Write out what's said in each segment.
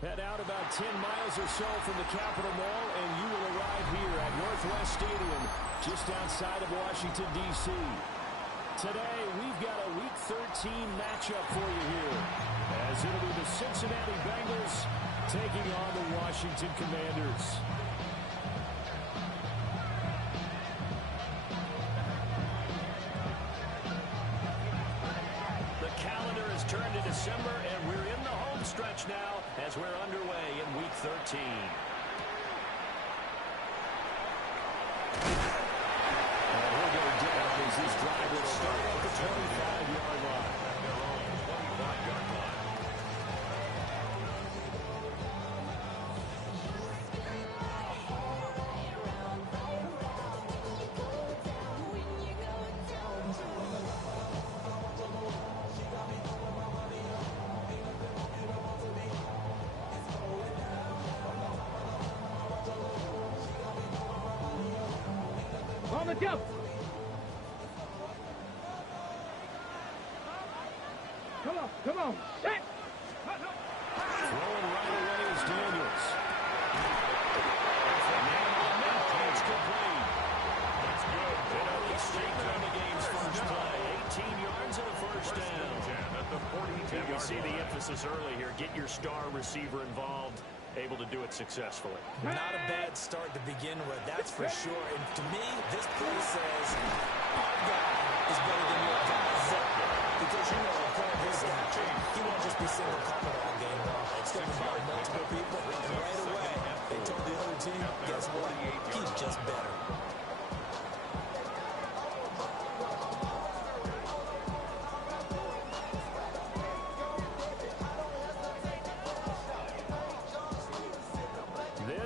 Head out about 10 miles or so from the Capitol Mall, and you will arrive here at Northwest Stadium, just outside of Washington, D.C. Today, we've got a Week 13 matchup for you here, as it'll be the Cincinnati Bengals taking on the Washington Commanders. The calendar has turned to December, and we're in the home stretch now as we're underway in Week 13. And he'll go down as this drive will start at the 25-yard line. Their own 25-yard line. Let's go. Come on. Hey. Throwing right away is Daniels. It's complete. That's good. Penalty streak on the game's first play. 18 yards and a first down. At the 42-yard line. You see the emphasis early here. Get your star receiver involved. Able to do it successfully. Not a bad start to begin with, that's for sure. And to me, this play says our guy is better than your guy. Because you know, according to his stature, he won't just be single covered all game long. It's going to involve multiple people. And right away, they told the other team, guess what? He's just better.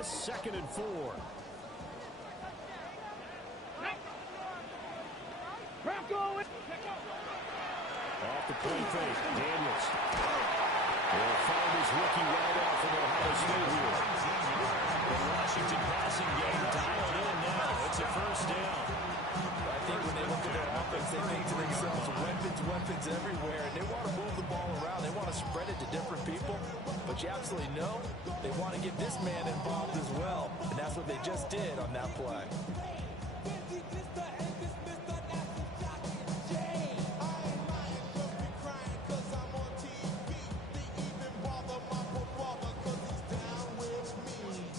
Second and 4. Off the play fake, Daniels. Will find his rookie right off from Ohio State here. The Washington passing game dialed in now. It's a first down. I think when they look at their offense, they think to themselves, weapons everywhere, and they want to move the ball around. They want to spread it to different people. But you absolutely know they want to get this man involved as well. And that's what they just did on that play.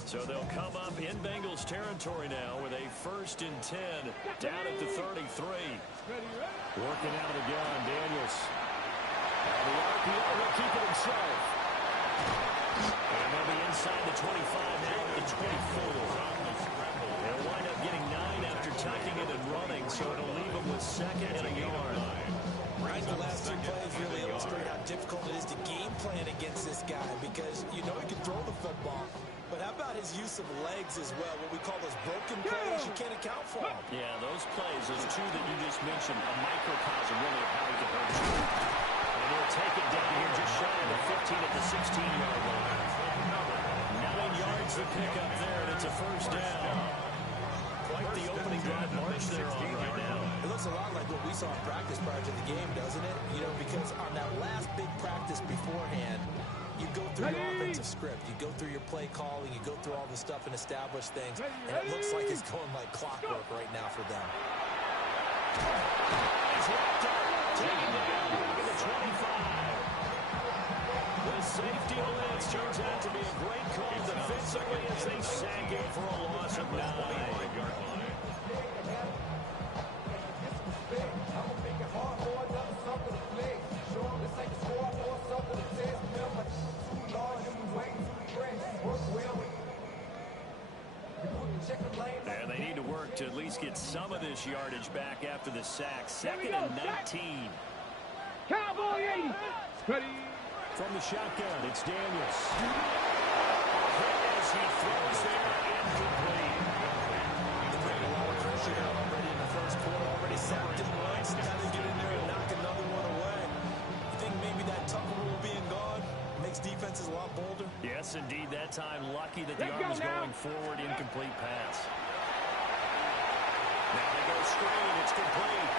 So they'll come up in Bengals territory now with a 1st and 10 down at the 33. Working out of the gun, Daniels. And the RPO will keep it himself. And they'll be inside the 25 now at the 24. They'll wind up getting 9 after tucking it and running, so it'll leave them with 2nd and a yard. Right, the last 2 plays really illustrate how difficult it is to game plan against this guy because you know he can throw the football. But how about his use of legs as well? What we call those broken plays, you can't account for them. Yeah, those plays, those 2 that you just mentioned, a microcosm really of how he can hurt you. And he'll take it down here just shy of the 15 at the 16-yard line. 9 yards to pick up there, and it's a first down. Quite the opening drive march they're on right now. It looks a lot like what we saw in practice prior to the game, doesn't it? You know, because on that last big practice beforehand, you go through your offensive script, you go through your play calling, you go through all the stuff and establish things, and it looks like it's going like clockwork right now for them. It's wrapped up, taken down at the 25. The safety blitz turns out to be a great call defensively as they sack him for a loss of 9. And they need to work to at least get some of this yardage back after the sack. 2nd and 19. Cowboy 80. Ready. From the shotgun, it's Daniels. As he throws there, incomplete. that time. Lucky that the arm was going forward. Incomplete pass. Now they go screen. It's complete.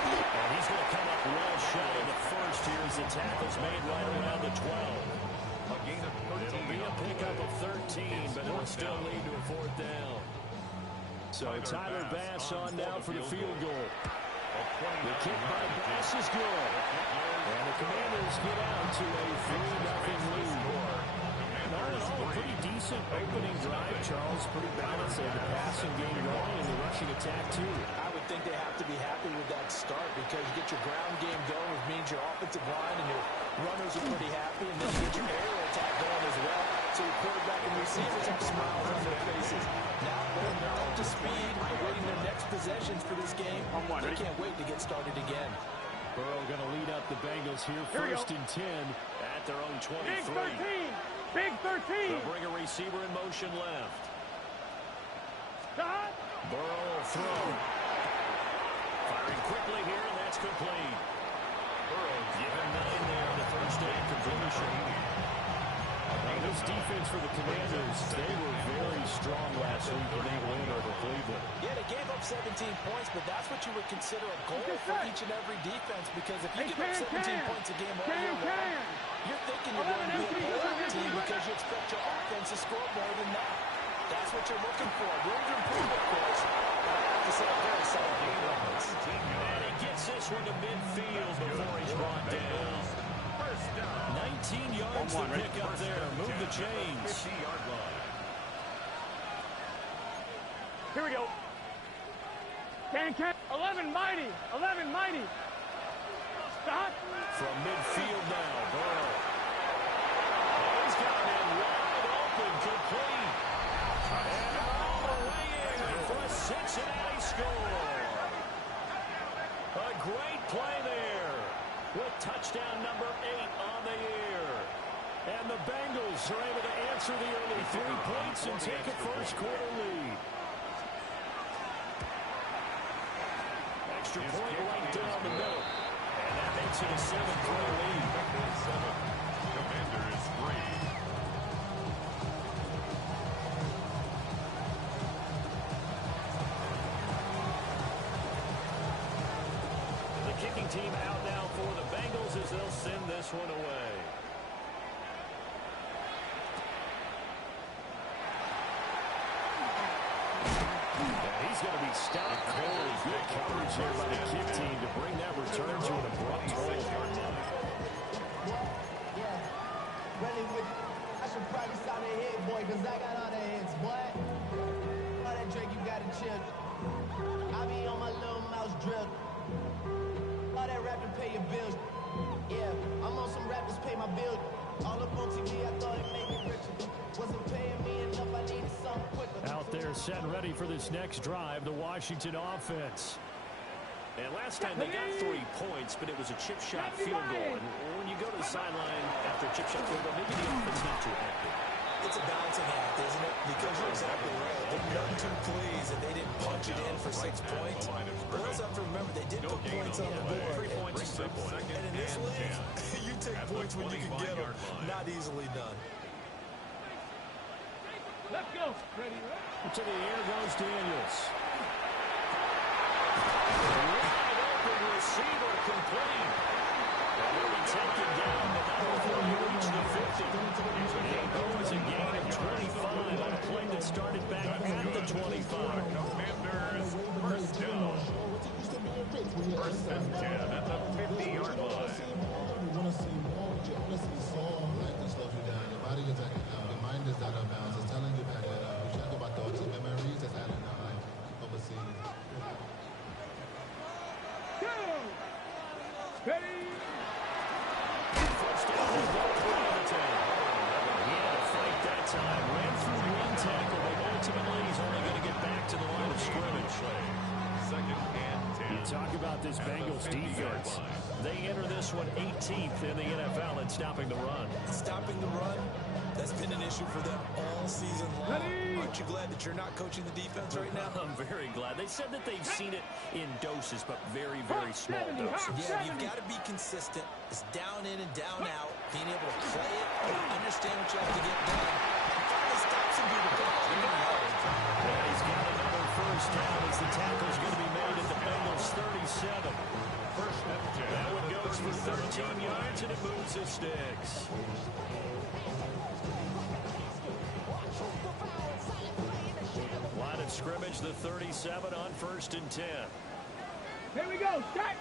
And he's going to come up well shy of the first here as the tackle's made right around the 12. It'll be a pickup of 13, but it'll still lead to a fourth down. So Tyler Bass on now for the field goal. The kick by Bass is good. And the Commanders get out to a 3-0 lead. All in all, a pretty decent opening drive, Charles. Pretty balanced. They have the passing game going and the rushing attack, too. I would think they have to be happy with that start because you get your ground game going, which means your offensive line and your runners are pretty happy, and then you get your aerial attack going as well. So your quarterback and receivers have smiles on their faces. Now they're up to speed, awaiting their next possessions for this game. They can't wait to get started again. Burrow going to lead up the Bengals here, first and 10 at their own 23. Big 13. Big 13. They'll bring a receiver in motion left. Stop. Burrow will throw. Firing quickly here, and that's complete. Burrow given 9 there, the first down completion. This defense for the Commanders, they were very strong last week in that win over Cleveland. Yeah, they gave up 17 points, but that's what you would consider a goal for each and every defense, because if you give up 17 points a game all year long, you're thinking you're going to be a playoff team because you expect your offense to score more than that. That's what you're looking for. Room to improve, of course. But I have to say, a very solid performance. And he gets this one to midfield before he's brought down. 19 yards to pick up there. Move the chains. Here we go. Can. 11 mighty. 11 mighty. Stop. From midfield now, Burrow. He's got him wide open, complete. And all the way in for a Cincinnati score. A great play there with touchdown number 8 on the year. And the Bengals are able to answer the early 3 points and take a first-quarter lead. Extra point right down the middle. And that makes it a 7-3 lead. Commanders 3. The kicking team out now for the Bengals as they'll send this one away. He's going to be stopped cold. Good coverage here by the kick team to bring that return to an abrupt hold. I should probably sign a hit, boy, because I got all the hits, boy. All that Drake, you got to chill. I be on my little mouse drill. All that rap to pay your bills. Yeah, I'm on some rappers pay my bills. All up on TV, I thought it made me richer. Wasn't paying me enough, I needed something quicker. Out there set and ready for this next drive, the Washington offense. And last time they got 3 points, but it was a chip shot field goal. And when you go to the sideline after a chip shot field goal, maybe the offense not too happy. It's a balancing act, isn't it? Because you're exactly right. They're none too pleased that they didn't punch it in for 6 points. But also have to remember, they did put points on the board. 3 points is 3 points. And in this league, you take points when you can get them. Not easily done. Let's go. Ready, right? To the air goes Daniels. Wide open receiver complete. And he'll be taken down, but not before he reached the 50. And it was a gain of 25 on a play that started back at the 25. Commanders first down. First and 10 at the 50-yard line. Ready. First down is Washington. He had to fight that time. Ran through 1 tackle, but ultimately he's only going to get back to the line of scrimmage. Second and 10. You talk about this Bengals defense. They enter this one 18th in the NFL at stopping the run. Stopping the run, that's been an issue for them all season long. Aren't you glad that you're not coaching the defense right now? I'm very glad. They said that they've seen it in doses, but very, very small doses. Yeah, you've got to be consistent. It's down in and down out. Being able to play it, understand what you have to get done. can be the ball. Yeah, he's got another first down as the tackle's going to be made at the Bengals 37. First and 10. That one goes for 13 yards, and it moves the sticks. Line of scrimmage, the 37 on 1st and 10. Here we go. Set.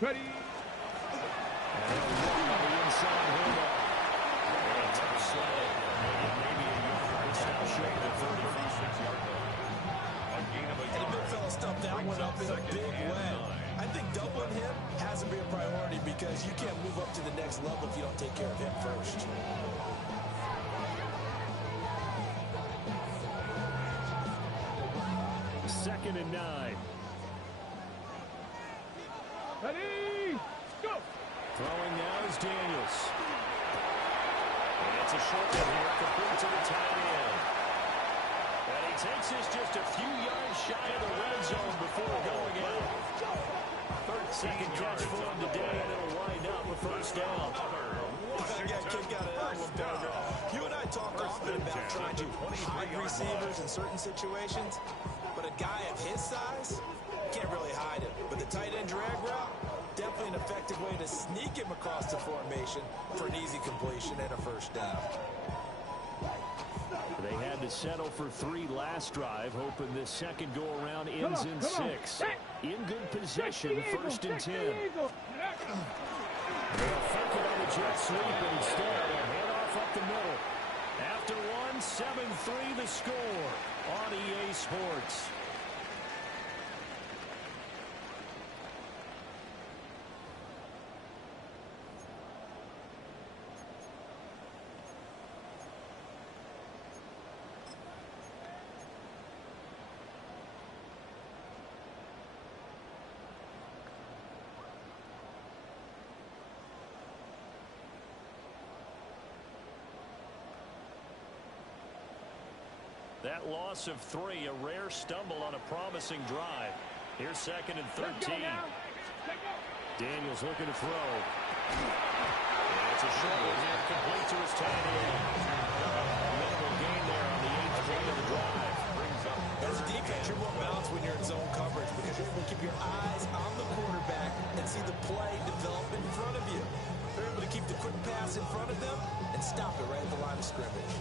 Ready. And they'll look on the inside window. And a tough slide. Maybe a yard. It's now short of 35-yard line. And the big fella stuffed that one up in a big way. I think doubling him has to be a priority because you can't move up to the next level if you don't take care of him first. Second and 9. Ready. Go. Throwing now is Daniels. And it's a short one here, complete to the tight end. And he takes this just a few yards shy of the red zone before going out. Second catch for him today, and it'll wind up a first down. That kick out of that one, partner. You and I talked often about trying to hide receivers in certain situations, but a guy of his size can't really hide it. But the tight end drag route, definitely an effective way to sneak him across the formation for an easy completion and a first down. They had to settle for 3 last drive, hoping this second go-around ends in 6. In good possession, 1st and 10. They'll fake it on the jet sweep, and instead a handoff up the middle. After 1, 7-3 the score on EA Sports. That loss of 3, a rare stumble on a promising drive. Here's 2nd and 13. Daniels looking to throw. And it's a short one here, complete to his tight end. Minimal gain there on the 8th play of the drive. As a defense, you're more balanced when you're in zone coverage because you're able to keep your eyes on the quarterback and see the play develop in front of you. They're able to keep the quick pass in front of them and stop it right at the line of scrimmage.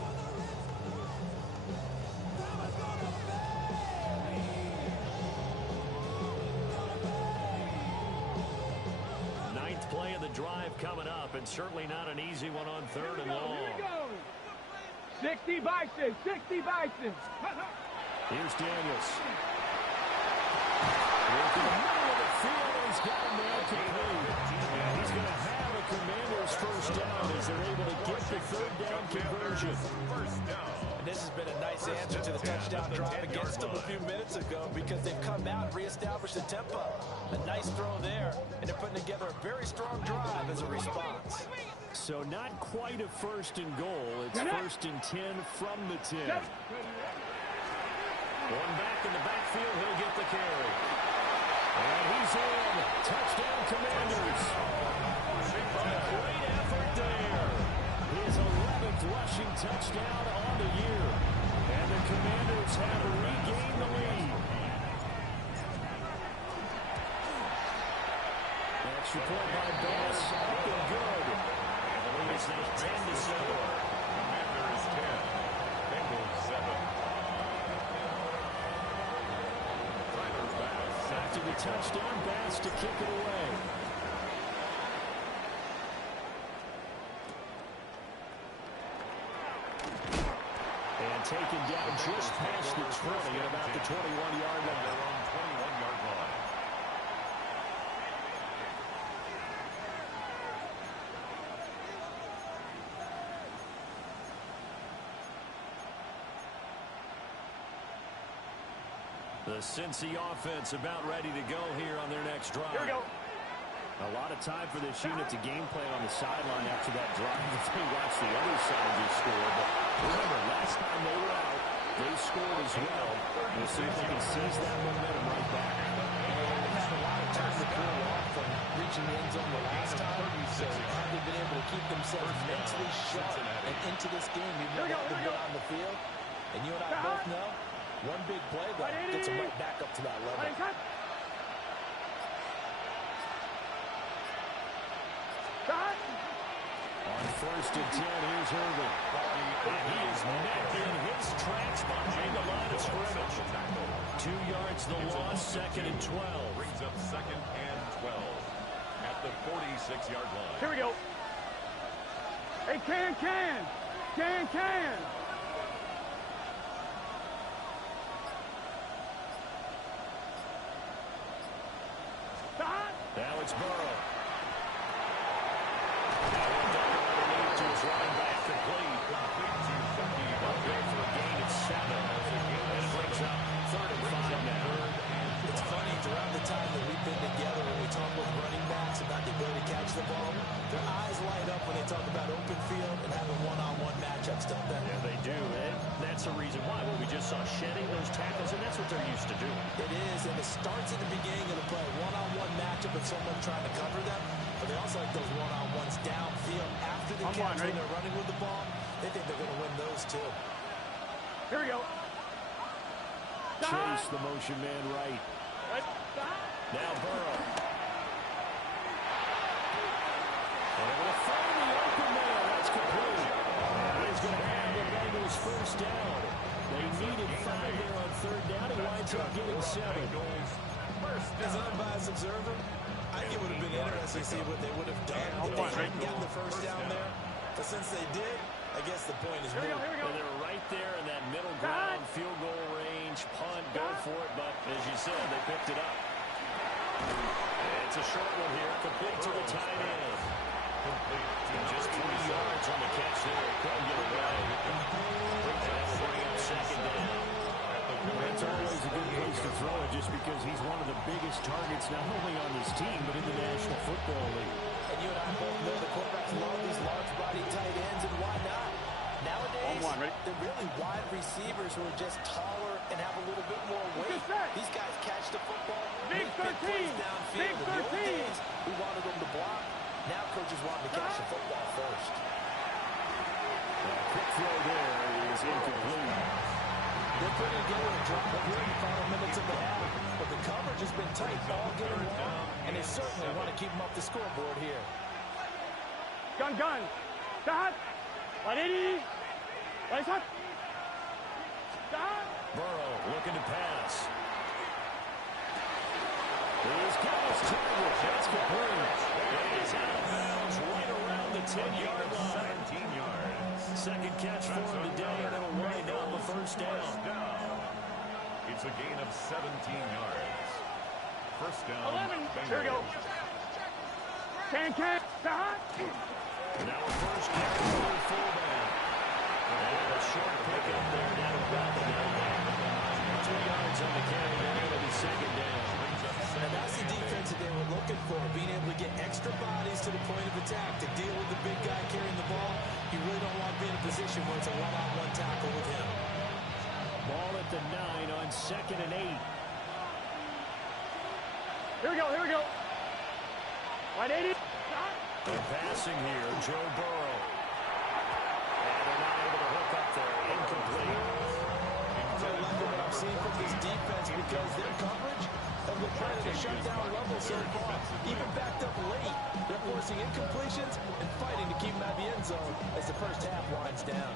Play of the drive coming up, and certainly not an easy one on 3rd and long. Here we go. 60 Bison. 60 Bison. Here's Daniels. Working the middle of the field, he's got him there complete. And he's going to have a Commanders first down as they're able to get the 3rd down conversion. First down. And this has been a nice answer to the touchdown drive against them a few minutes ago because they've come out and reestablished the tempo. A nice throw there, and they're putting together a very strong drive as a response. So not quite a 1st and goal. It's 1st and 10 from the 10. One back in the backfield, he'll get the carry. And he's in. Touchdown Commanders. A great effort there. His 11th rushing touchdown on the year. And the Commanders have regained the lead. Extra point by Bass. Up and good. And the lead is now 10-7. Commanders 10. Bengals 7. Tyler Bass. After the touchdown, Bass to kick it away. And taken down just past the 20 at about the 21-yard line. Their own 21-yard line. The Cincy offense about ready to go here on their next drive. Here we go. A lot of time for this unit to game plan on the sideline after that drive if they watch the other side just score. But remember, last time they were out, they scored as well. We'll see if they can seize that momentum right back. They've had a lot of time to to pull off from reaching the end zone the last time. So have they been able to keep themselves mentally sharp and into this game, even though they've been on the field? And you and I both know, one big play, though, gets them right back up to that level. On 1st and 10, here's Irvin. And he is met in his tracks behind the line of scrimmage. 2 yards the loss, 2nd and 12. Brings up 2nd and 12 at the 46-yard line. Here we go. Hey, can. Now it's Burrow. Underneath to his running back, complete. Good for a gain of 7. And it brings up 3rd and 5 now. It's funny, throughout the time that we've been together, when we talk with running backs about the ability to catch the ball, their eyes light up when they talk about open field and having one-on-one matchups, don't they? Yeah, they do. And that's the reason why. Well, we just saw shedding those tackles, and that's what they're used to doing. It is, and it starts at the beginning of the play. One-on-one matchup with someone trying to cover them, but they also like those one-on-ones downfield after the catch when they're running with the ball. They think they're going to win those, too. Here we go. Chase, the motion man right. Now Burrow. And able to find the open man. That's complete. He's going to have the Bengals first down. They needed 5 there on 3rd down. He winds up getting 7. As an unbiased observer, I think it would have been interesting to see what they would have done if they hadn't gotten the first down there. But since they did, I guess the point is moved. And they were right there in that middle ground, field goal range, punt, go for it. But as you said, they picked it up. It's a short one here, complete to the tight end. And just 3 yards on the catch there. Couldn't get away. And that will bring up 2nd down. It's always a good place to throw it just because he's one of the biggest targets not only on his team but in the National Football League. And you and I both know the quarterbacks love these large-bodied tight ends, and why not? Nowadays, they're really wide receivers who are just taller and have a little bit more weight. These guys catch the football, Big 13, plays downfield. Big 13. In the old days, we wanted them to block. Now coaches want them to catch the football first. Quick throw there is incomplete. They're putting together a drop here in the final minutes of the half, but the coverage has been tight all game long, and they certainly want to keep them up the scoreboard here. Gun. Start. 180. Right up. Start. Burrow looking to pass. He's got his target. That's complete. He's out of bounds right around the 10-yard line. 17 yards. 2nd catch for him today, and it'll wind up a first down. It's a gain of 17 yards. First down. 11. Bengals. Here we go. Can. Start. Now a first carry for the fullback. And a short pickup there down about the 9. 2 yards on the carry there. It'll be 2nd down. And that's the defense that they were looking for, being able to get extra bodies to the point of attack to deal with the big guy carrying the ball. You really don't want to be in a position where it's a one-on-one tackle with him. Ball at the 9 on 2nd and 8. Here we go. 180. And passing here, Joe Burrow. And they're not able to hook up there. Incomplete. I'm liking what I'm seeing from this defense because their coverage of the play at a shutdown level so far, even backed up late, they're forcing incompletions and fighting to keep them out of the end zone as the first half winds down.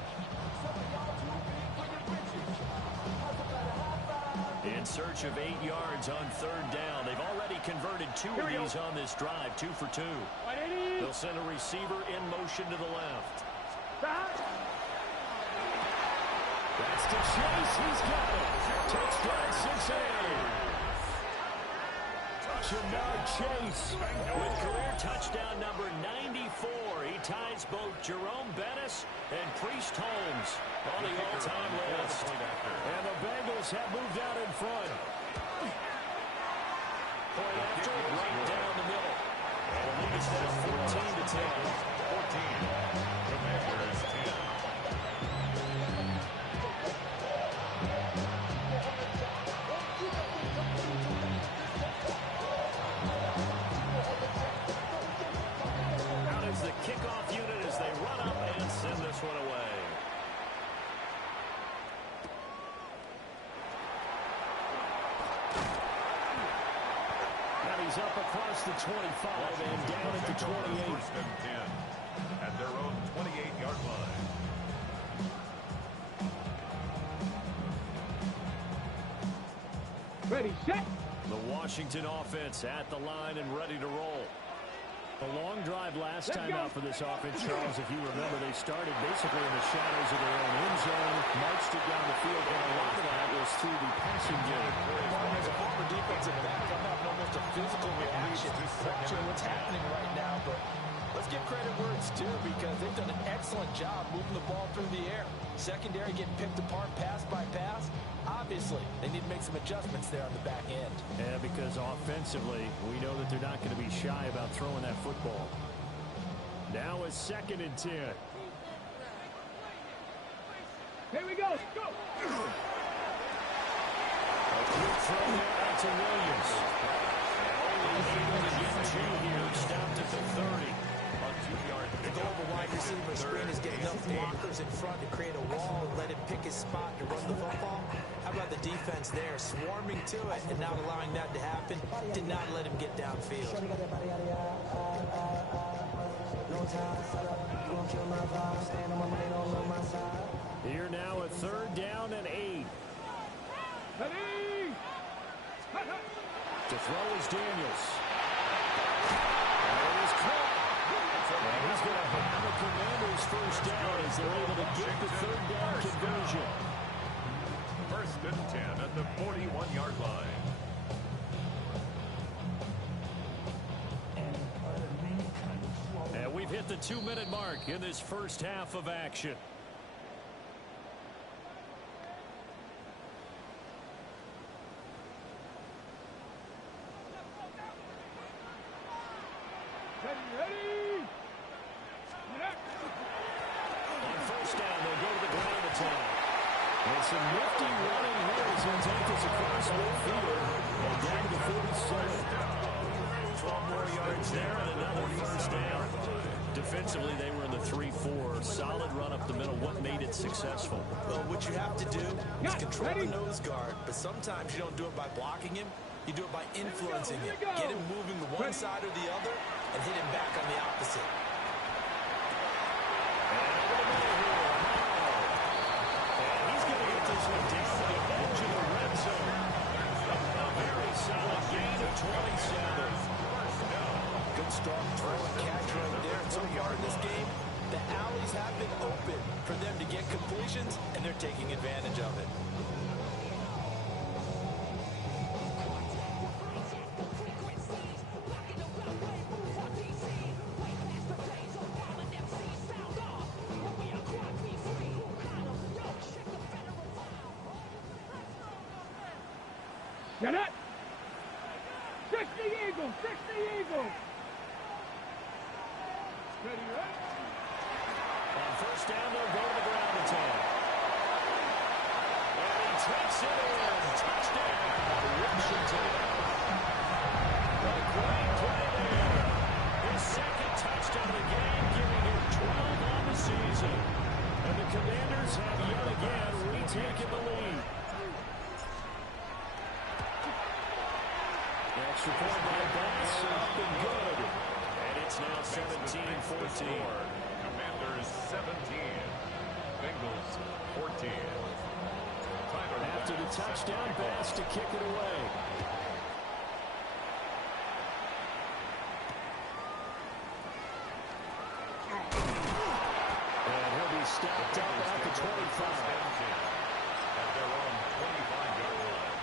In search of 8 yards on 3rd down. They've already converted 2 of these on this drive, 2 for 2. They'll send a receiver in motion to the left. That's to Chase. He's got it. Touchdown, Cincinnati. Ja'Marr Chase with career touchdown number 94. He ties both Jerome Bettis and Priest Holmes on the all-time list. And the Bengals have moved out in front. Point after, right down the middle. And the lead is now 14-10. 14. Commanders 10. He's up across the 25 and down at the 28. First and 10 at their own 28-yard line. Ready, set. The Washington offense at the line and ready to roll. A long drive last time out for this offense, Charles. If you remember, they started basically in the shadows of their own end zone, marched it down the field, and a lot of that was through the passing game. As a former defensive back, I'm having almost a physical reaction watching what's happening right now. But let's give credit where it's due, because they've done an excellent job moving the ball through the air. Secondary getting picked apart pass by pass. Obviously, they need to make some adjustments there on the back end. Yeah, because offensively, we know that they're not going to be shy about throwing that football. Now a 2nd and 10. Here we go. Go. A quick throw there out to Williams. Only able to get 2 here, stopped at the 30. The goal of a wide receiver screen is get enough blockers in front to create a wall and let him pick his spot to run the football. How about the defense there, swarming to it and not allowing that to happen? Did not let him get downfield. Here now a 3rd down and 8. Ready. To throw is Daniels. And it is caught. And he's going to have the Commanders' first down as they're able to get the 3rd down conversion. First and 10 at the 41-yard line. And we've hit the 2-minute mark in this first half of action. Ready. On first down, they'll go to the ground attack. And some nifty running here as he takes us across midfield and down to the 47. 12 more yards there and another first down. Defensively, they were in the 3-4. Solid run up the middle. What made it successful? Well, what you have to do is control the nose guard, but sometimes you don't do it by blocking him. You do it by influencing him. Get him moving to one side or the other and hit him back on the opposite. And he's going to get this one down to the edge of the red zone. A very solid gain of 27. Good strong throw and catch right there. And so far in this game, the alleys have been open for them to get completions, and they're taking advantage of it. Get it. 60 Eagles. 60 Eagles. Ready, right? On first down, they'll go to the ground attack. And he takes it in. Touchdown, Washington. A great play there. His 2nd touchdown of the game, giving him 12 on the season. And the Commanders have yet again retaken the lead. Extra point by Bass, up and good. And it's now 17-14. Commanders 17. Bengals 14. After the touchdown pass to kick it away. And he'll be stopped up at the 25. At their own 25-yard line.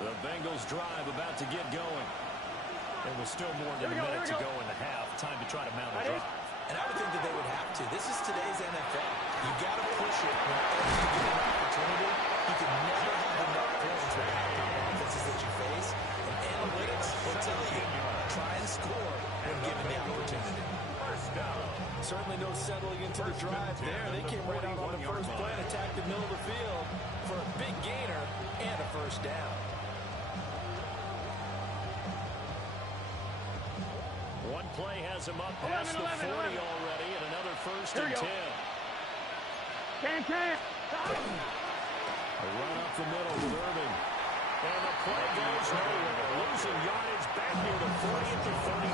The Bengals drive about to get going. And with still more than a minute to go in the half, time to try to mount a drive. And I would think that they would have to. This is today's NFL. You got to push it whenever you get an opportunity. You can never have enough points with the offenses that you face. And analytics will tell you, try and score when given the opportunity. First down. Certainly no settling into the drive there. They came right out on the first play and attacked the middle of the field for a big gainer and a first down. One play has him up past the 40 already, and another first and 10. A run up the middle with Irving. And the play goes nowhere. Losing yardage back near the 40 at the 39.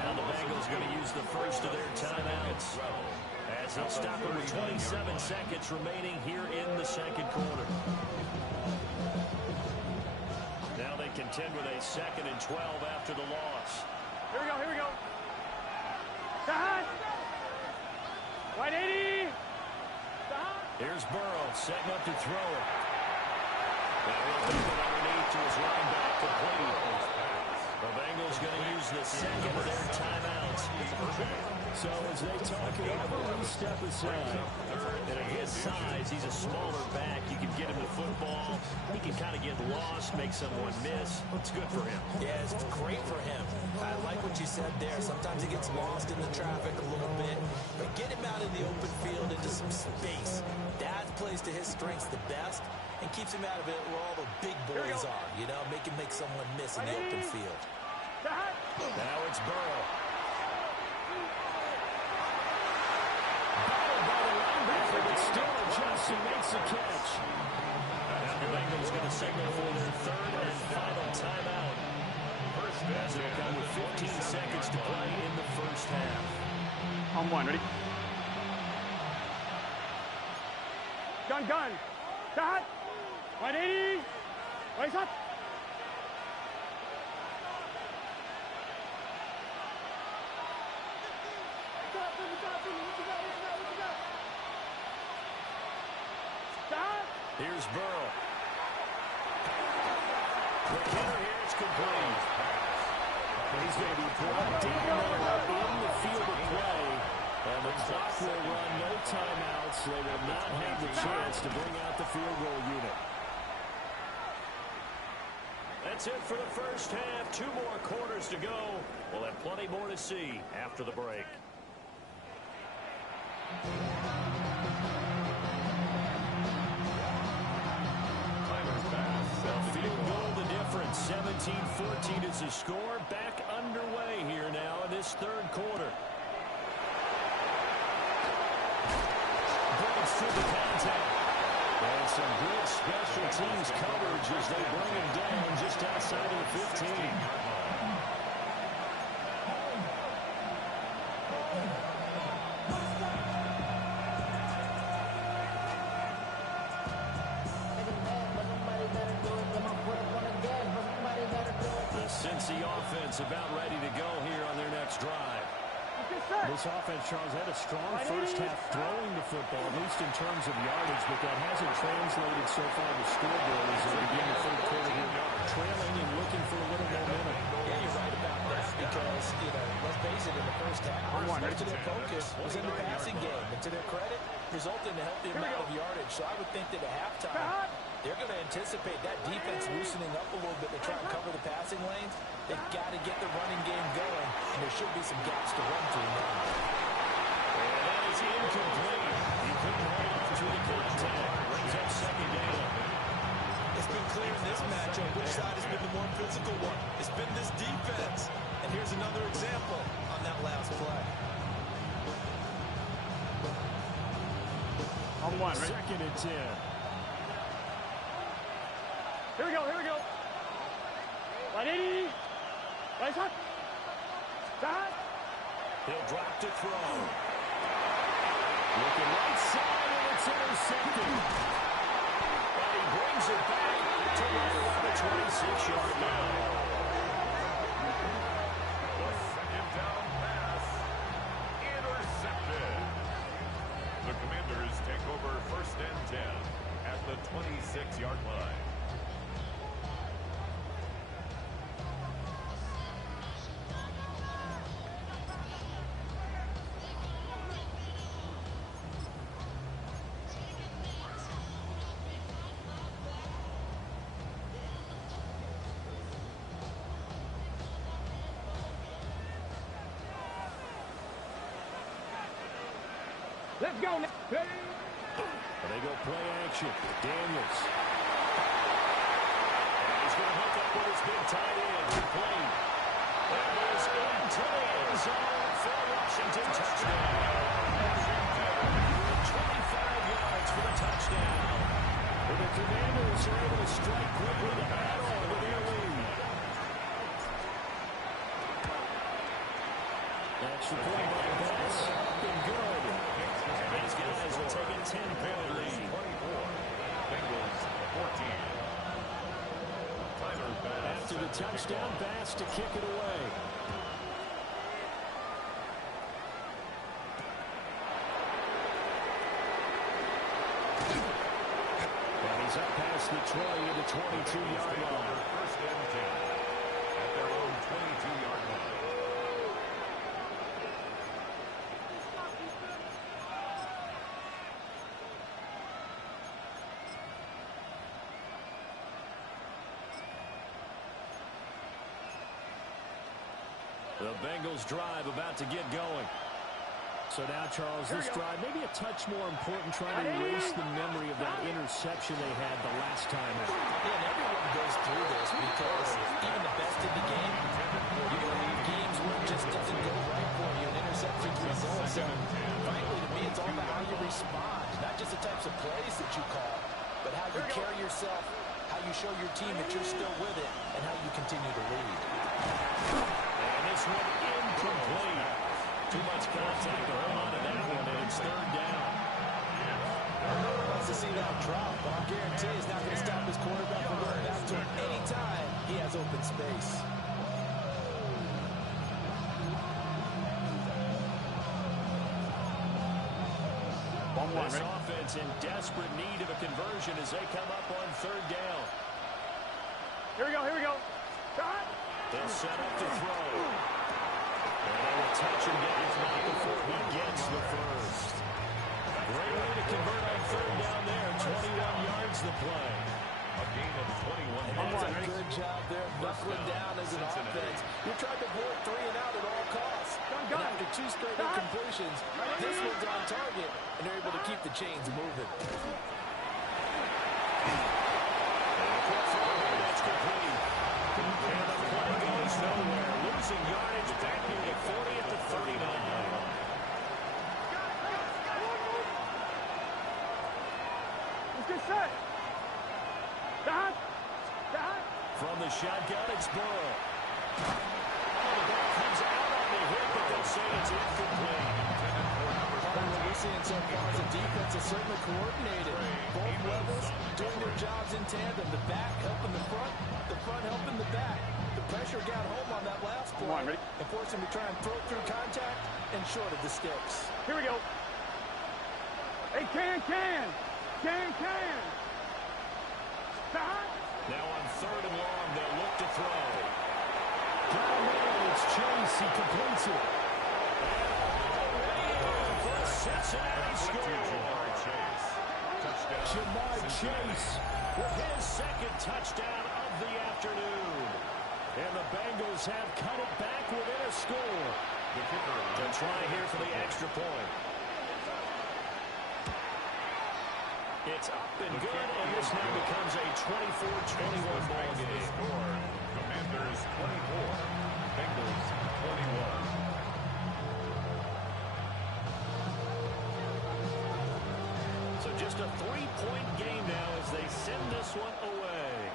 Now the Bengals going to use the first of their timeouts, as they'll stop it with 27 seconds remaining here in the second quarter. Now they contend with a 2nd and 12 after the loss. Here we go, here we go. Side. 180. Here's Burrow setting up to throw it. That will be it underneath to his running back, complete. The Bengals going to use the second of their timeouts. So as they talk it over, we step aside. And at his size, he's a smaller back. You can get him the football. He can kind of get lost, make someone miss. It's good for him. Yeah, it's great for him. I like what you said there. Sometimes he gets lost in the traffic a little bit. But get him out in the open field into some space. That plays to his strengths the best and keeps him out of it where all the big boys are. You know, make him make someone miss in the open field. Now it's Burrow. But still adjusts and makes a catch. Now the Bengals going to signal for their 3rd and final timeout. As they'll come with 15 seconds to play in the first half. On one, ready? Gun. Start. 180. Raise up. Here's Burrow. The counter here, it's complete. He's going to be brought down in the field of play. And the clock will run, no timeouts. They will not have the chance to bring out the field goal unit. That's it for the first half. 2 more quarters to go. We'll have plenty more to see after the break. Field goal the difference. 17-14 is the score. Back underway here now in this 3rd quarter. Breaks through the contact. And some good special teams coverage as they bring him down just outside of the 15. Cincy offense about ready to go here on their next drive. This offense, Charles, had a strong first half throwing the football, at least in terms of yardage, but that hasn't translated so far to scoreboard as they begin the 3rd quarter here, trailing and looking for a little momentum. Yeah, you're right about that because, you know, let's face it, in the first half, most of their focus was in the passing game. And to their credit, resulted in a healthy amount of yardage. So I would think that at halftime, they're going to anticipate that defense loosening up a little bit to try and cover the passing lanes. They've got to get the running game going, and there should be some gaps to run through now. And that is incomplete. He couldn't hold on to the contact. Brings up 2nd down. It's been clear in this matchup which side has been the more physical one. It's been this defense. And here's another example on that last play. On one, ready? 2nd and 10. Here we go. 180. Raise up. Start. He'll drop to throw. Looking right side, and it's intercepted. And he brings it back to right around the 26-yard line. The 2nd down pass intercepted. The Commanders take over 1st and 10 at the 26-yard line. Let's go. They go play action. Daniels. And he's going to hook up with his big tight end. Complete. That is into the end zone for Washington. Touchdown. Extra point by Bass. Up and good. These guys will take a 10-point lead. 24. Bengals 14. Tyler Bass. After the touchdown, Bass to kick it away. And he's up past the 20 to the 22-yard line. First and 10 at their own 22-yard line. The Bengals drive about to get going. So now, Charles, this drive maybe a touch more important, trying to erase the memory of that interception they had the last time out. Yeah, and everyone goes through this because even the best in the game, you're going to have games where it just doesn't go right for you, and interceptions result. So, frankly, to me, it's all about how you respond, not just the types of plays that you call, but how you carry yourself, how you show your team that you're still with it, and how you continue to lead. And this one incomplete. Too much contact to hold on to that one, and it's third down. Wants to see that drop, but I guarantee he's not going to stop his quarterback from running back to him anytime he has open space. This offense in desperate need of a conversion as they come up on third down. Here we go. Shot. They'll set up to throw. And they will touch him down before he gets the first. Great way to convert on third down there. 21 yards the play. A gain of 21 And that's yards. a good job there, knuckling down as an offense. You're trying to avoid 3 and out at all costs. And after 2 straight incompletions, this one's on target, and they're able to keep the chains moving. That's complete. And the play goes nowhere. Losing yardage back near the 40 at the 39. Let's get set. Dot. From the shotgun, it's Burrow. The ball comes out on the hit, but they'll say it's incomplete. What we're seeing so far is the defense is certainly coordinated. Both levels doing their jobs in tandem. The back helping the front helping the back. The pressure got home on that last play and forced him to try and throw through contact and short of the sticks. Here we go. Hey, can. Shot. Now on third and long, they'll look to throw. Down there, it's Chase. He completes it. For a Cincinnati score. Jamar Chase With his second touchdown of the afternoon. And the Bengals have cut it back within a score. They'll try here for the extra point. It's up and good, and this now becomes a 24-21 ball game. Commanders 24, Bengals 21. So just a 3-point game now as they send this one away.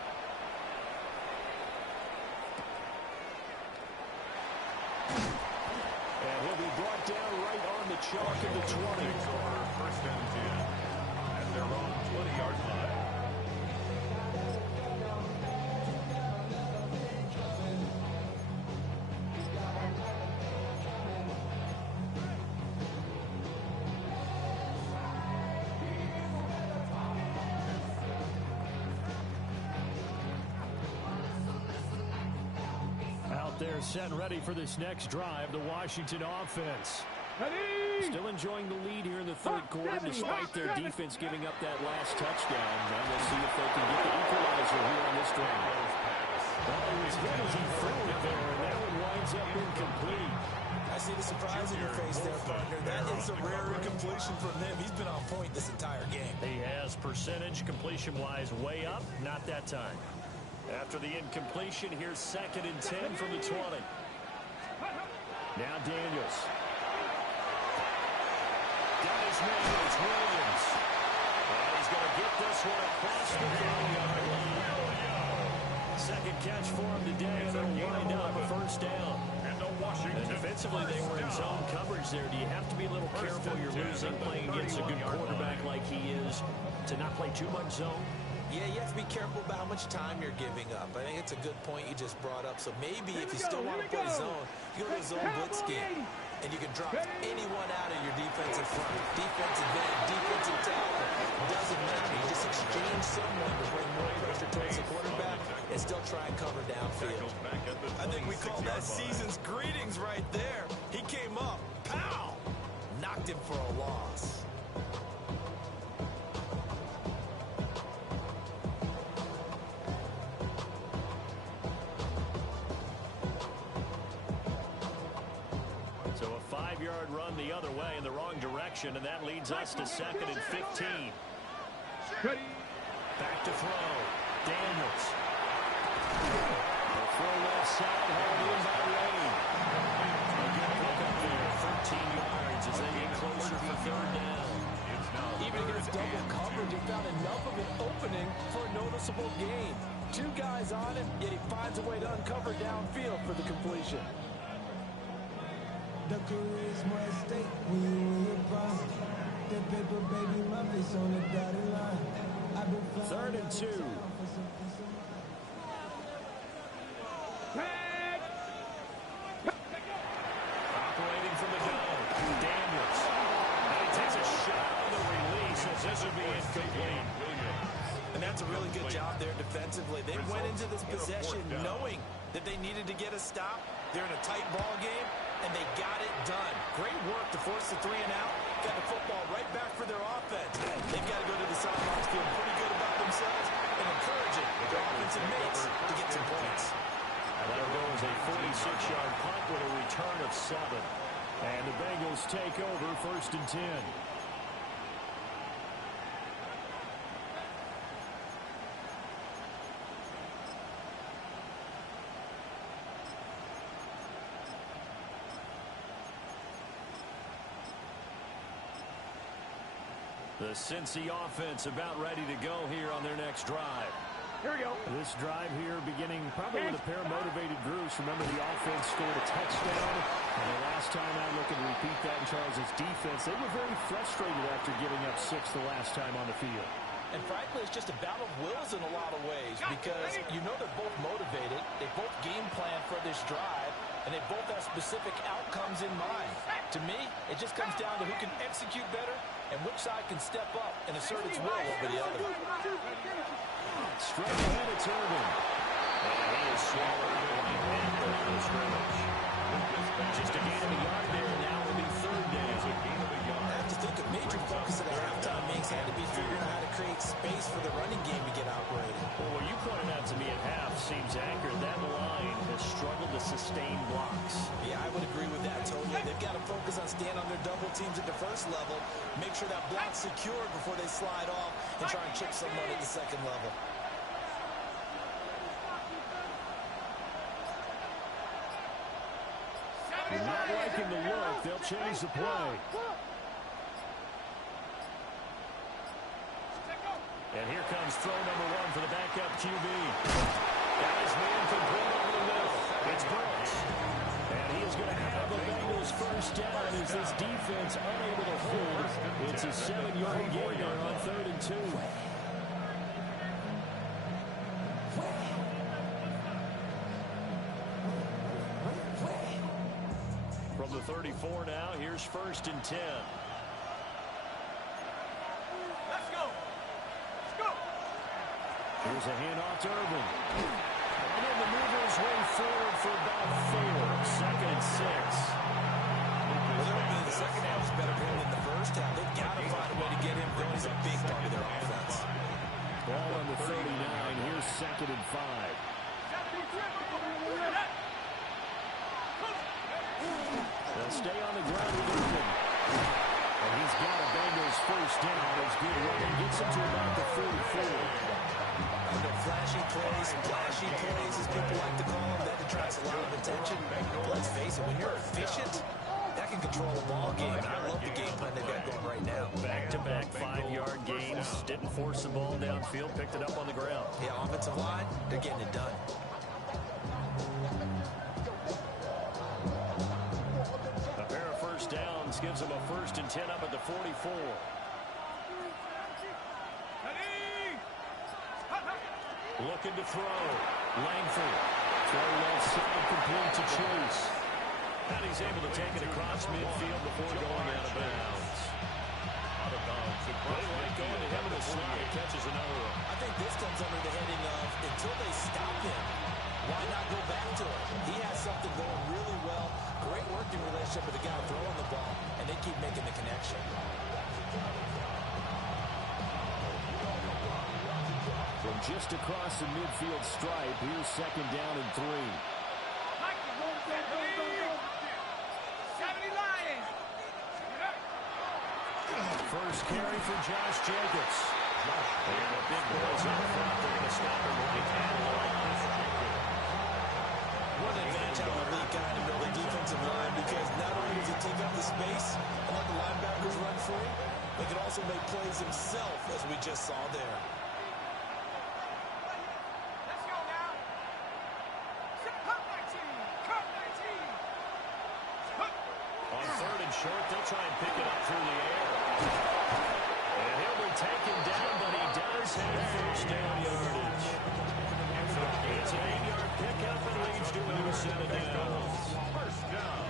And he'll be brought down right on the chalk of the 20. First and 10 at their own 20-yard line. They're set and ready for this next drive, the Washington offense. Ready. Still enjoying the lead here in the third quarter, despite their defense giving up that last touchdown. And we'll see if they can get the equalizer here on this drive. Well, he was hit as he threw it there, and that one winds up incomplete. I see the surprise in your face there, partner. That is a rare incompletion from him. He's been on point this entire game. He has percentage completion-wise way up, not that time. After the incompletion, here's 2nd and 10 from the 20. Now Daniels. Got his man, it's Williams. And he's going to get this one across the 30-yard line. Second catch for him today, and they'll wind up a first down. And the Washington defensively, they were in zone coverage there. Do you have to be a little careful you're losing playing against a good quarterback like he is to not play too much zone? Yeah, you have to be careful about how much time you're giving up. I think it's a good point you just brought up. So maybe if you still want to play zone, you go to a zone blitz scheme, and you can drop anyone out of your defensive front. Defensive end, defensive tackle, doesn't matter. You just exchange someone to bring more pressure towards the quarterback and still try and cover downfield. I think we call that season's greetings right there. He came up, pow! Knocked him for a loss. So a 5-yard run the other way in the wrong direction, and that leads us to 2nd and 15. Back to throw. Daniels. The throw left side, held in by Lane. A good pick up there, 13 yards as they get closer for 3rd down. Even against double coverage, he found enough of an opening for a noticeable gain. 2 guys on him, yet he finds a way to uncover downfield for the completion. The career's more at stake when you in your prime. The paper, baby, my face on the dotted line. I've been 3rd and 2. Operating from the gun. Daniels. And he takes a shot on the release as this will be incomplete. And that's a really good job there defensively. They went into this possession knowing that they needed to get a stop. They're in a tight ball game, and they got it done. Great work to force the 3 and out. Got the football right back for their offense. They've got to go to the sidelines feeling pretty good about themselves and encouraging their offensive mates to get some points. That'll go as a 46-yard punt with a return of 7. And the Bengals take over 1st and 10. The Cincy offense about ready to go here on their next drive. Here we go. This drive here beginning probably with a pair of motivated groups. Remember, the offense scored a touchdown. And the last time out, looking to repeat that in Charles' defense. They were very frustrated after giving up 6 the last time on the field. And frankly, it's just a battle of wills in a lot of ways because you know they're both motivated. They both game plan for this drive, and they both have specific outcomes in mind. To me, it just comes down to who can execute better and which side can step up and assert its will over the other. Straight ahead, it's Irvin. And he is swallowed at the line of scrimmage. Just a gain of a yard there, now will be 3rd down. I have to think a major focus at the halftime makes had to be figuring out how to create space for the running game to get operated. Well, what you pointed out to me at half seems accurate. That line has struggled to sustain blocks. Yeah, I would agree with that totally. They've got to focus on staying on their double teams at the first level, make sure that block's secured before they slide off and try and chip someone at the second level. Not liking the look. They'll change the play. And here comes throw number 1 for the backup QB. That is man complete over the middle. It's Brooks. And he is going to have the Bengals first down as this defense unable to hold. It's a 7-yard gainer on 3rd and 2. From the 34 now, here's 1st and 10. Let's go. Let's go. Here's a handoff to Irvin. And then the maneuver his way forward for about 4. 2nd and 6. Well, they're hoping the second half is better for him than the first half. They've got to find a way to get him going. He's a big part of their offense. Ball on the 39. Here's 2nd and 5. They'll stay on the ground with Irvin. And he's got a Bengals first down as good running gets him to about the 44. You know, flashy plays, as people like to call them, that attracts a lot of attention. Let's face it, when you're efficient, that can control a ball game. And I love the game plan they've got going right now. Back-to-back 5-yard gains. Didn't force the ball downfield. Picked it up on the ground. Yeah, offensive line, they're getting it done. This gives them a 1st and 10 up at the 44. Looking to throw. Langford. Throw left side, complete to Chase. And he's able to take it across midfield before going out of bounds. Out of bounds. They like going to him in the slot. He catches another one. I think this comes under the heading of until they stop him, why not go back to it? He has something going really well. Great working relationship with the guy throwing the ball, and they keep making the connection. From just across the midfield stripe, here's 2nd down and 3. First carry for Josh Jacobs. And the big boys up front. They're going to stop him when he can. What an advantage having a lead guy to build a defensive line, because not only does he take up the space and let the linebackers run free, but he can also make plays himself, as we just saw there. On 3rd and short, they'll try and pick it up through the air. And he'll be taken down, but he does have 1st down yardage. It's an 8-yard pickup and leads to a new set of downs. 1st down.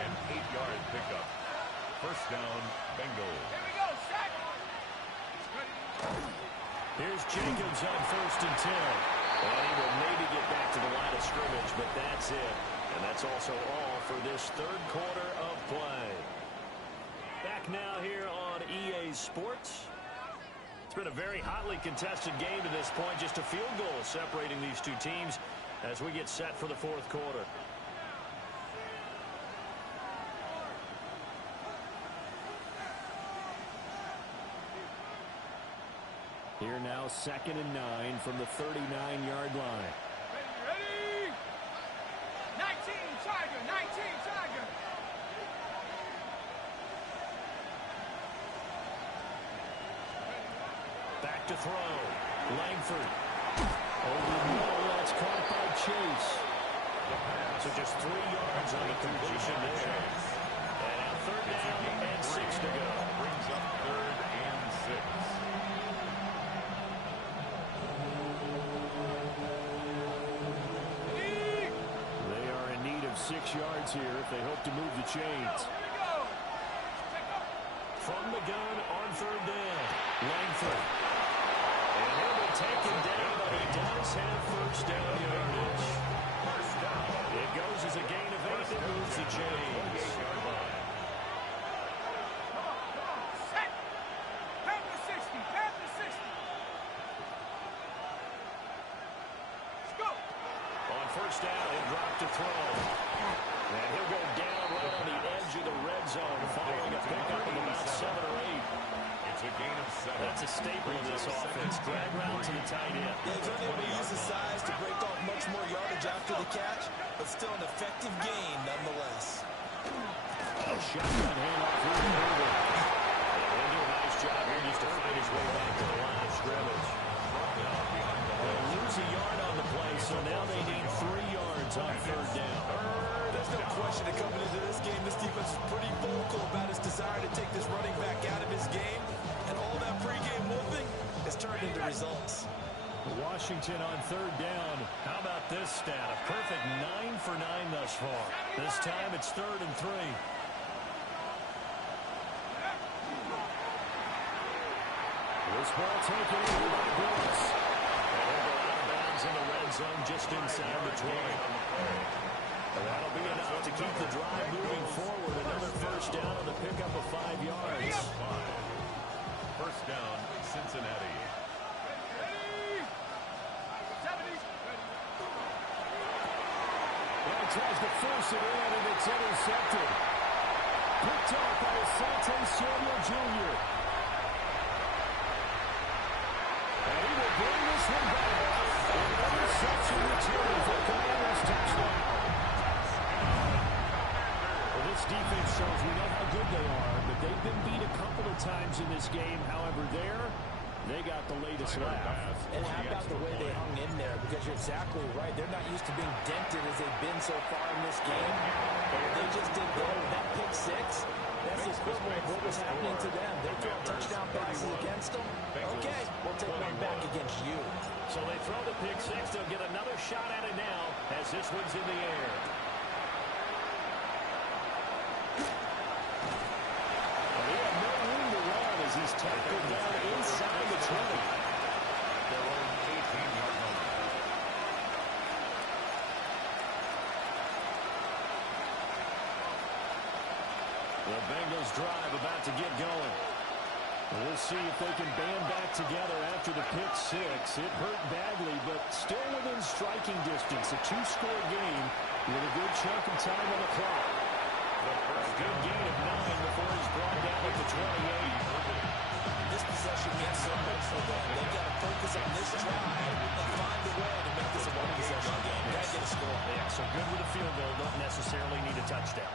An 8-yard pickup. 1st down, Bengals. Here we go, sack. Here's Jacobs on 1st and 10. And he will maybe get back to the line of scrimmage, but that's it. And that's also all for this 3rd quarter of play. Back now here on EA Sports. It's been a very hotly contested game to this point. Just a field goal separating these two teams as we get set for the 4th quarter. Here now, 2nd and 9 from the 39-yard line. Ready? 19, Tiger, 19, Tiger. Back to throw. Langford. Over the middle, that's caught by Chase. So just 3 yards on the completion there. And now 3rd down and 6 to go. Brings up 3rd and 6. They are in need of 6 yards here if they hope to move the chains. From the gun on 3rd down. Langford. And he'll be taken down, but he does have 1st down yardage. It goes as a gain of 8 that moves the chains. On 1st down, he'll drop to throw. And he'll go down right on the edge of the red zone, following a pickup of about 7 or 8. It's a gain of 7. That's a staple of this offense. Drag route to the tight end. Yeah, he's unable to use his size to break off much more yardage after the catch, but still an effective gain nonetheless. A shotgun handoff through the middle. And he'll do a nice job here just to find his way back to the line of scrimmage. They'll lose a yard on the play, so now they need 3 yards on 3rd down. There's no question that coming into this game, this defense is pretty vocal about its desire to take this running back out of his game, and all that pregame wolfing has turned into results. Washington on 3rd down. How about this stat? A perfect 9 for 9 thus far. This time it's 3rd and 3. This ball taken over by Brooks. And they'll go out of bounds in the red zone just inside the 20. And that'll be enough to keep the drive moving forward. Another 1st down on the pickup of 5 yards. 1st down, Cincinnati. Well, tries to force it in, and it's intercepted. Picked off by Asante Samuel Jr. And he will bring this one back. An interception return for Commanders touchdown. Well, this defense shows we know how good they are, but they've been beat a couple of times in this game. However, they got the latest laugh. And how about the way they hung in there? Because you're exactly right. They're not used to being dented as they've been so far in this game. But what they just did there, that pick six, that's the equivalent of what was happening to them. They throw touchdown passes against them. Okay, we'll take one back against you. So they throw the pick six. They'll get another shot at it now as this one's in the air. And he had no room to run as he's tackled down inside the 20. Their own 18-yard line. The Bengals drive about to get going. We'll see if they can band back together after the pick six. It hurt badly, but still within striking distance. A two-score game with a good chunk of time on the clock. A good gain of 9 before he's brought down at the 28. This possession means so much for them. They've got to focus on this drive and find a way to make this a one-possession game. Got to get a score. Yeah, so good with a field goal. Don't necessarily need a touchdown.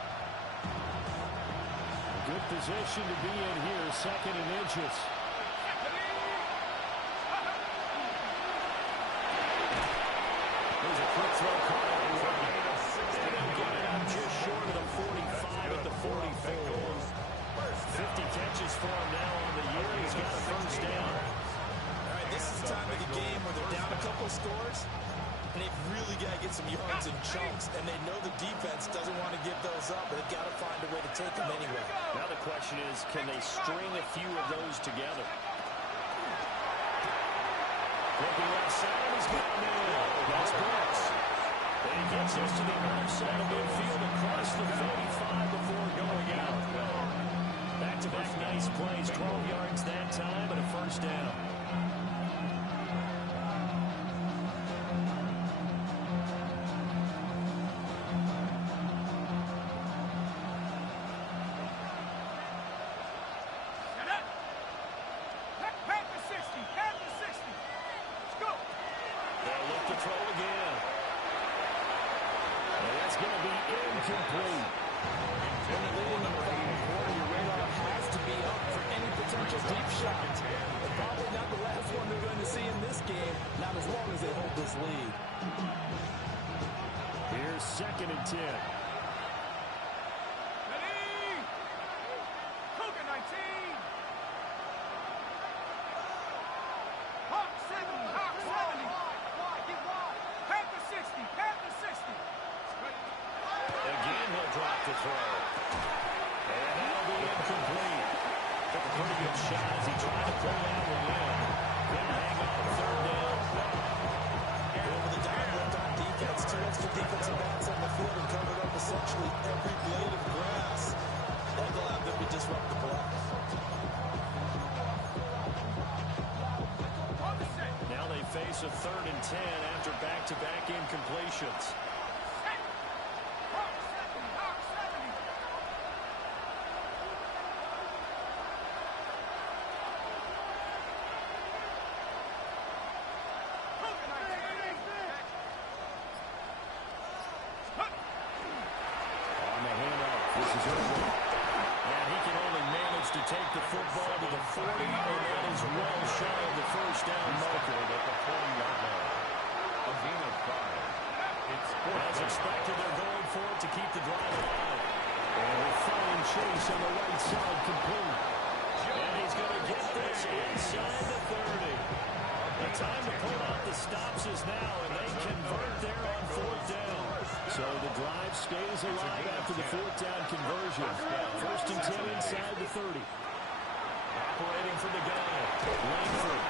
Good position to be in here, 2nd and inches. There's a quick throw caught on the way. They'll get it up just short of the 45 at the 44. 50 catches for him now on the year. He's got a first down. All right, this is the time of the game where they're down a couple of scores, and they've really got to get some yards in chunks, and they know the defense doesn't want to give those up, but they've got to find a way to take them anyway. Now the question is, can they string a few of those together? Looking left side, he's got him in. That's Brooks. And he gets us to the right side of midfield across the 35 before going out. Back-to-back nice plays, 12 yards that time, and a first down. Here's 2nd and 10. Ready? Cougar 19. Hawk 70. Hawk 70. Panther 60. Panther 60. Again, he'll drop the throw. And that'll be incomplete. Took a pretty good shot as he tried to pull that one in. Couldn't hang on 3rd down. Over the diamond on defense, 2 extra defensive backs on the field and covered up essentially every blade of grass. That allowed them to disrupt the block. Now they face a 3rd and 10 after back-to-back incompletions. Hawk 70. Hawk 70. On the handoff, this is over. And he can only manage to take the football to the 40, and that is well shy of the first down marker. At the 40-yard line. A gain of 5. It's As expected, they're going for it to keep the drive alive. And a fine chase on the right side complete. And he's going to get this inside the 30. The time to pull out the stops is now, and they convert there on 4th down. So the drive stays alive after the 4th down conversion. 1st and 10 inside the 30. Operating for the guy, Langford.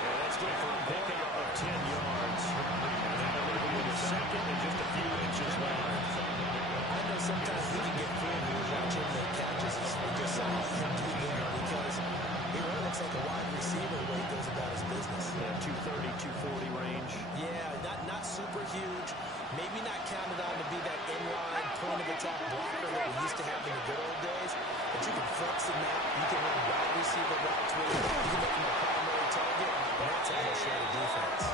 And that's good for a pickup of 10 yards. And that'll leave him with a 2nd and just a few inches left. I know sometimes we can get fooled when we're watching the catches. We just saw how country there because he really looks like a wide receiver the way he goes about his business. Yeah, 230, 240 range. Yeah, not super huge. Maybe not counted on to be that inline point-of-attack blocker that we used to have in the good old days. But you can flex him out. You can run wide receiver routes with him. You can make him a primary target. And that's how he'll shred a defense.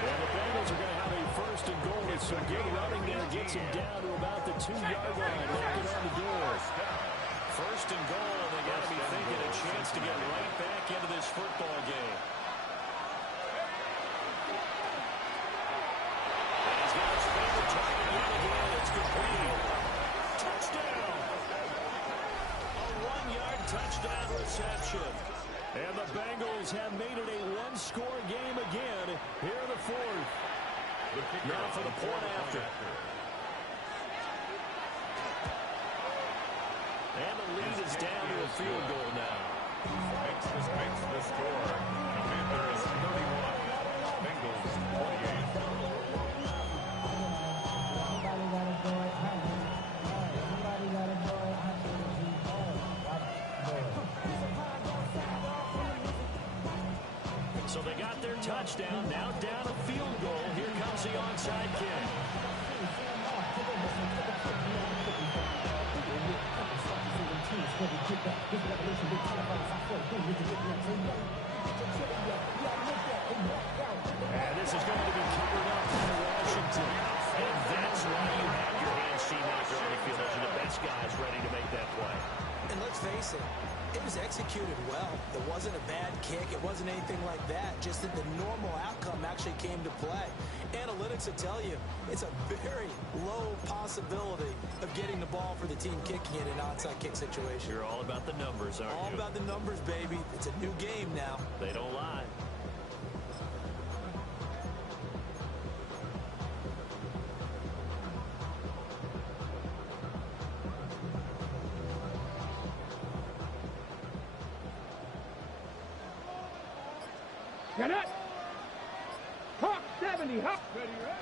And the Bengals are going to have a 1st and goal. So good running there gets him down to about the 2-yard line. Knocking on the door. 1st and goal. They got to be thinking a chance to get right back into this football game. He's got his favorite target yet again. It's complete. Touchdown. interception. And the Bengals have made it a one-score game again here in the fourth. Now for the point after. And the lead is down to a field goal now. Makes the score. Commanders 31. Bengals 28. So they got their touchdown. Now down a field goal. Here comes the onside kick. And this is going to be covered up by Washington. And that's why you have your hands team out there on the field. Those are the best guys ready to make that play. And let's face it, it was executed well. It wasn't a bad kick. It wasn't anything like that. Just that the normal outcome actually came to play. Analytics will tell you it's a very low possibility of getting the ball for the team kicking it in an onside kick situation. You're all about the numbers, aren't you? All about the numbers, baby. It's a new game now. They don't lie. Get it! Hawk 70, Hawk! Ready, Quick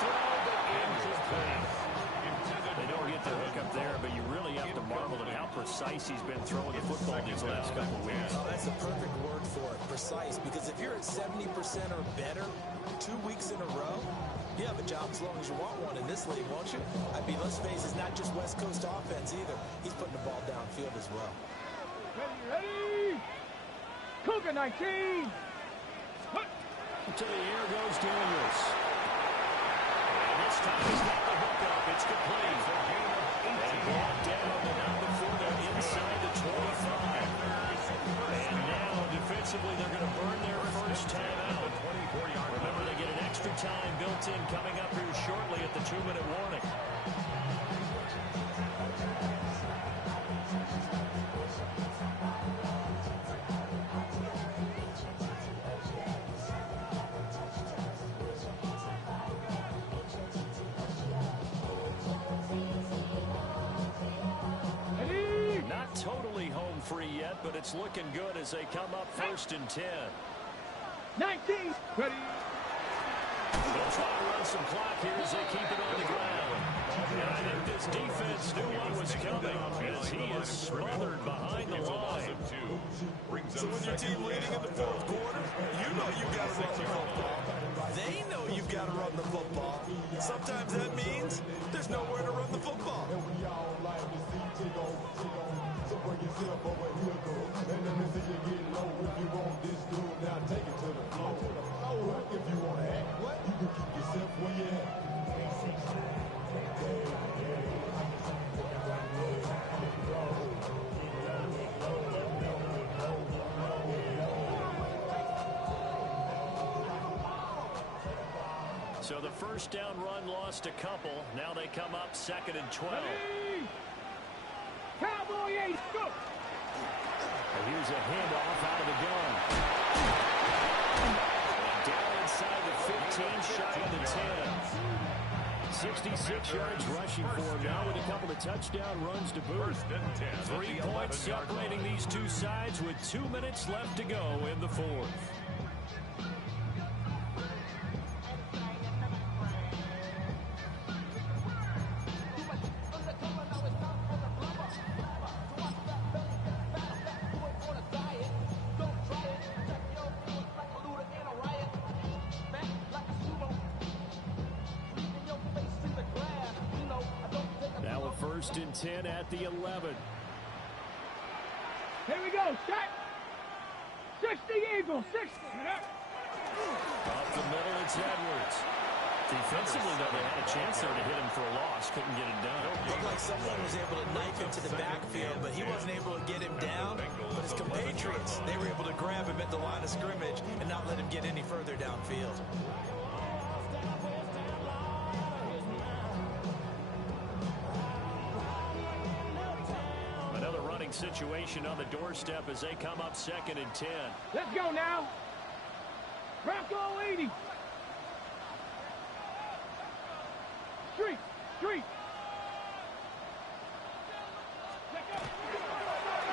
throw, but incomplete. They don't get the hook up there, but you really have to marvel at how precise he's been throwing the football these last couple of weeks. Oh, that's the perfect word for it, precise. Because if you're at 70% or better 2 weeks in a row, you have a job as long as you want one in this league, won't you? I mean, let's face it, it's not just West Coast offense either. He's putting the ball downfield as well. ready! Cougar 19! To the air goes Daniels. And this time he's got the hook up. It's complete. They walk down, but not before they're inside the 25. And now, defensively, they're going to burn their first timeout. Remember, they get an extra time built in coming up here shortly at the 2-minute warning. Not totally home free yet, but it's looking good as they come up 1st and 10. 19! Ready! They'll try to run some clock here as they keep it on the ground. And I think this defense knew what was coming as he is smothered behind the line. So when your team leading in the fourth quarter, you know you've got to run the football. They know you've got to run the football. Sometimes that means there's nowhere to run the football. So bring yourself over here, girl. And let me see you get low. If you want this dude, now take it to the floor. If you want to act, you can keep yourself where you at. So the first down run lost a couple. Now they come up 2nd and 12. Ready! Cowboy 8, go! And here's a handoff out of the gun. Down inside the 15, shy of the 10. 66 yards rushing for him now with a couple of touchdown runs to boot. 3 points separating these two sides with 2 minutes left to go in the fourth. Now a 1st and 10 at the 11. Here we go, set! 60 Eagles, 60! Up the middle, it's Edwards. Defensively, though, they had a chance there to hit him for a loss. Couldn't get it done. Looked like someone was able to knife him to the backfield, but he wasn't able to get him down. But his compatriots, they were able to grab him at the line of scrimmage and not let him get any further downfield. point situation on the doorstep as they come up 2nd and 10. Let's go now. Bronco 80. Street.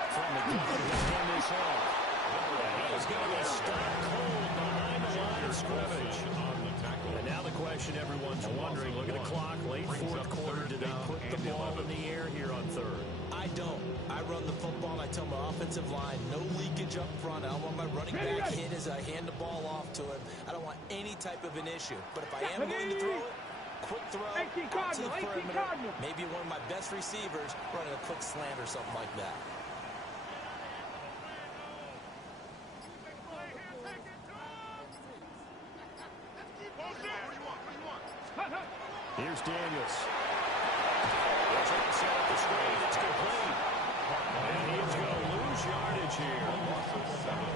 From the gun, he'll hand this off. He is going to get stopped cold behind the line of scrimmage. And now the question everyone's wondering, look at the clock, late 4th quarter, did they put the ball in the air here on 3rd? I don't. I run the football. I tell my offensive line, no leakage up front. I don't want my running back hit as I hand the ball off to him. I don't want any type of an issue. But if I am going to throw it, quick throw out to the perimeter, maybe one of my best receivers running a quick slant or something like that. Here's Daniels. They're trying to set up the screen. It's complete. And he's going to lose yardage here.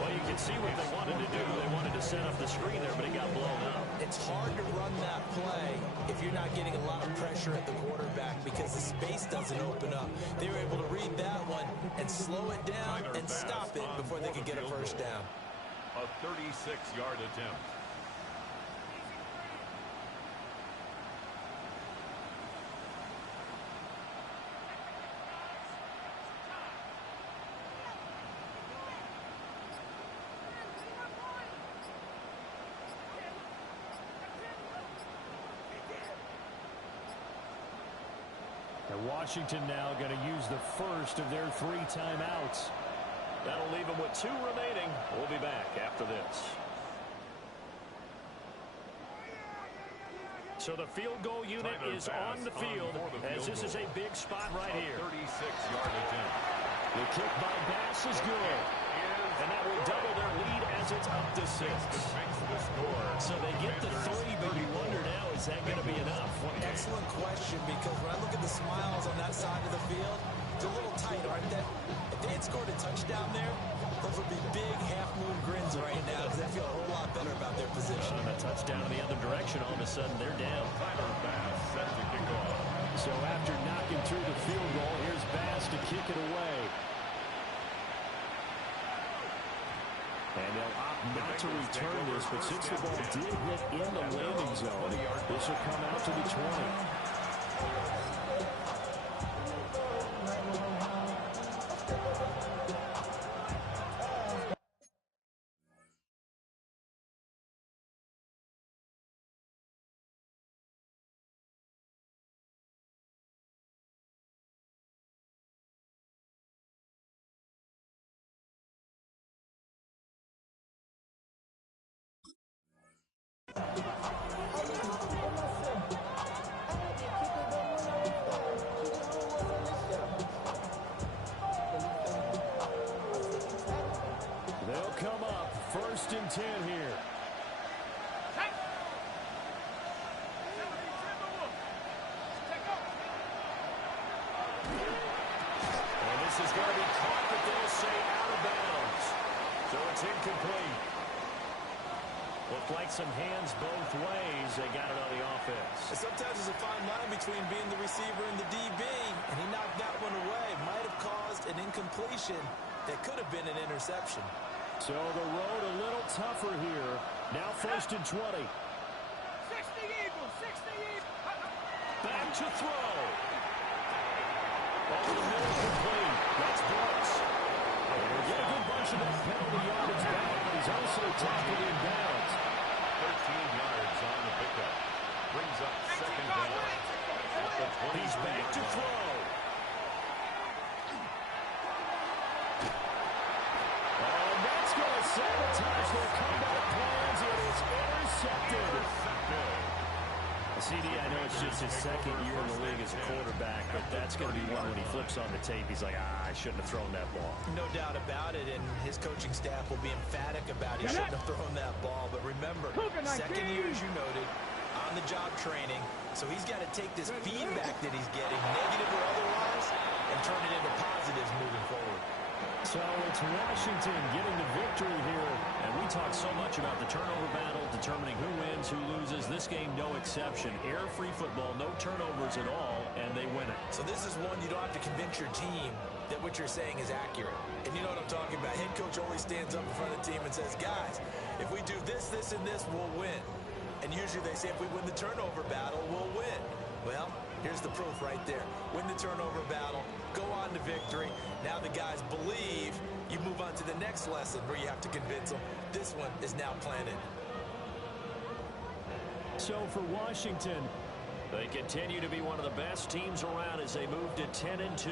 Well, you can see what they wanted to do. They wanted to set up the screen there, but it got blown up. It's hard to run that play if you're not getting a lot of pressure at the quarterback because the space doesn't open up. They were able to read that one and slow it down and stop it before they could get a first down. A 36-yard attempt. And Washington now going to use the first of their 3 timeouts. That'll leave them with 2 remaining. We'll be back after this. So the field goal unit is on the field as this is a big spot right here. 36-yard attempt. The kick by Bass is good. And that will double their lead as it's up to 6. So they get the 3, but you wonder now, is that going to be enough? Excellent question, because when I look at the smiles on that side of the field, they're a little tight, aren't they? If they had scored a touchdown there, those would be big half-moon grins right now because they feel a whole lot better about their position. And a touchdown in the other direction, all of a sudden they're down. Tyler Bass set to kick off. So after knocking through the field goal, here's Bass to kick it away. And they'll opt not to return this, but since the ball did hit in the landing zone, this will come out to the 20. They'll come up 1st and 10 here. And this is going to be caught, but they'll say out of bounds. So it's incomplete. Looked like some hands both ways. They got it on the offense. Sometimes there's a fine line between being the receiver and the DB, and he knocked that one away. Might have caused an incompletion that could have been an interception. So the road a little tougher here. Now 1st and 20. 60 Eagles, 60 Eagles. Back to throw. Over the middle, complete. That's Brooks. We'll get a good bunch of that penalty yardage back, but he's also tackled in bounds. 13 yards on the pickup. Brings up 2nd down. He's back to throw. And that's going to sabotage their comeback plans. It is intercepted. CD, I know it's just his 2nd year in the league as a quarterback, but that's going to be one when he flips on the tape. He's like, I shouldn't have thrown that ball. No doubt about it, and his coaching staff will be emphatic about he shouldn't have thrown that ball. But remember, 2nd year, as you noted, on-the-job training. So he's got to take this feedback that he's getting, negative or otherwise, and turn it into positives moving forward. So it's Washington getting the victory here. And we talk so much about the turnover battle, determining who wins, who loses. This game, no exception. Air-free football, no turnovers at all, and they win it. So this is one you don't have to convince your team that what you're saying is accurate. And you know what I'm talking about. Head coach always stands up in front of the team and says, guys, if we do this, this, and this, we'll win. And usually they say if we win the turnover battle, we'll win. Well, here's the proof right there. Win the turnover battle, go on to victory. Now the guys believe. You move on to the next lesson where you have to convince them. This one is now planted. So for Washington, they continue to be one of the best teams around as they move to 10-2.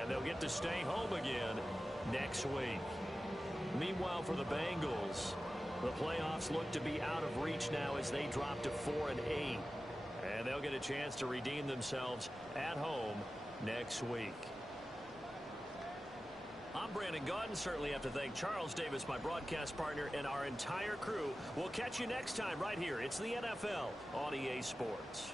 And they'll get to stay home again next week. Meanwhile, for the Bengals, the playoffs look to be out of reach now as they drop to 4-8. And they'll get a chance to redeem themselves at home next week. I'm Brandon Gaudin. Certainly have to thank Charles Davis, my broadcast partner, and our entire crew. We'll catch you next time right here. It's the NFL on EA Sports.